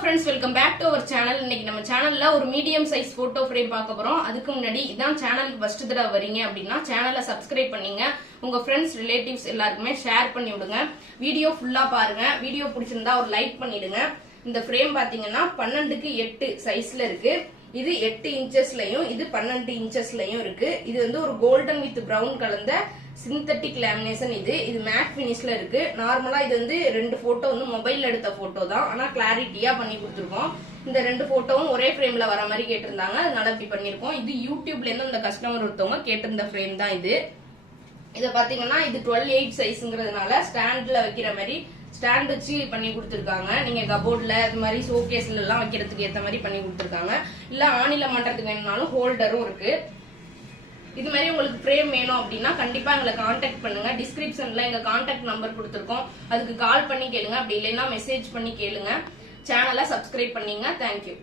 Friends welcome back to our channel இன்னைக்கு நம்ம சேனல்ல ஒரு மீடியம் சைஸ் போட்டோ ஃப்ரேம் பார்க்க போறோம். அதுக்கு முன்னாடி இதான் சேனலுக்கு ஃபர்ஸ்ட் தடவை வரீங்க அப்படின்னா சேனலை சப்ஸ்கிரைப் பண்ணீங்க. உங்க ஃப்ரெண்ட்ஸ் ரிலேட்டிவ்ஸ் எல்லாருக்குமே ஷேர் பண்ணி விடுங்க. வீடியோ ஃபுல்லா பாருங்க. வீடியோ பிடிச்சிருந்தா ஒரு லைக் பண்ணிடுங்க. இந்த ஃப்ரேம் பாத்தீங்கன்னா பன்னெண்டுக்கு எட்டு சைஸ்ல இருக்கு. இது எட்டு இன்ச்சஸ்லயும் இது பன்னெண்டு இன்ச்சஸ்லயும் இருக்கு. இது வந்து ஒரு கோல்டன் வித் பிரவுன் கலந்த சிந்தட்டிக் லேமினேஷன் இது. இது மேட் பினிஷ்ல இருக்கு. நார்மலா இது வந்து ரெண்டு போட்டோ வந்து மொபைல்ல எடுத்த போட்டோ தான். ஆனா கிளாரிட்டியா பண்ணி கொடுத்துருக்கோம். இந்த ரெண்டு போட்டோவும் ஒரே ஃப்ரேம்ல வர மாதிரி கேட்டிருந்தாங்க. அதனால இப்படி பண்ணிருக்கோம் இது யூடியூப்ல இருந்து அந்த கஸ்டமர் ஒருத்தவங்க கேட்டிருந்த ஃப்ரேம் தான் இது. இத பாத்தீங்கன்னா இது டுவெல் எயிட் சைஸ்ங்கிறதுனால ஸ்டாண்ட்ல வைக்கிற மாதிரி ஸ்டாண்ட் வச்சு பண்ணி கொடுத்துருக்காங்க. நீங்க கபோர்ட்ல இது மாதிரி ஷோகேஸ்ல எல்லாம் வைக்கிறதுக்கு ஏத்த மாதிரி பண்ணி கொடுத்துருக்காங்க. இல்ல ஆணில மாட்டுறதுக்கு வேணும்னாலும் ஹோல்டரும் இருக்கு. இது மாதிரி உங்களுக்கு ஃப்ரேம் வேணும் அப்படின்னா கண்டிப்பா எங்களை காண்டாக்ட் பண்ணுங்க. டிஸ்கிரிப்ஷன்ல எங்க காண்டாக்ட் நம்பர் கொடுத்துருக்கோம். அதுக்கு கால் பண்ணி கேளுங்க. அப்படி இல்லைன்னா மெசேஜ் பண்ணி கேளுங்க. சேனலை சப்ஸ்கிரைப் பண்ணீங்க. தேங்க்யூ